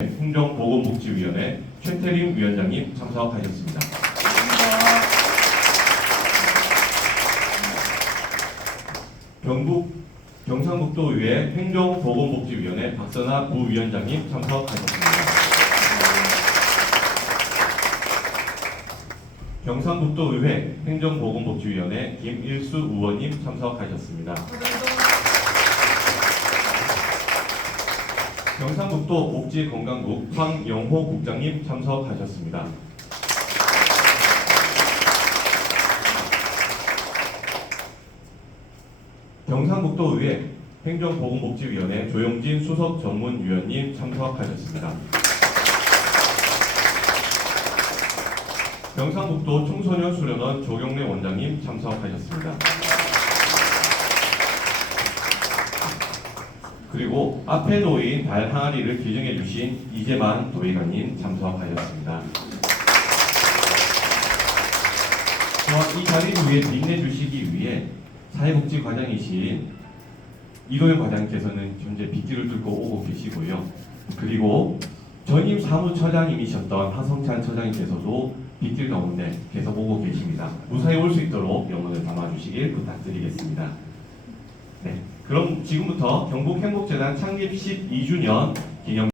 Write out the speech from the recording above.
행정보건복지위원회 최태림 위원장님 참석하셨습니다. 경북 경상북도의회 행정보건복지위원회 박선아 부위원장님 참석하셨습니다. 경상북도의회 행정보건복지위원회 김일수 의원님 참석하셨습니다. 경상북도 복지건강국 황영호 국장님 참석하셨습니다. 경상북도의회 행정보건복지위원회 조영진 수석 전문위원님 참석하셨습니다. 경상북도 청소년 수련원 조경래 원장님 참석하셨습니다. 그리고 앞에 놓인 달 항아리를 기증해 주신 이재만 도의관님 참석하셨습니다. 어, 이 자리를 위해 빛내 주시기 위해 사회복지 과장이신 이도현 과장께서는 현재 빗길을 뚫고 오고 계시고요. 그리고 전임 사무처장님이셨던 하성찬 처장님께서도 빗길 가운데 계속 오고 계십니다. 무사히 올 수 있도록 영혼을 담아주시길 부탁드리겠습니다. 네, 그럼 지금부터 경북 행복재단 창립 12주년 기념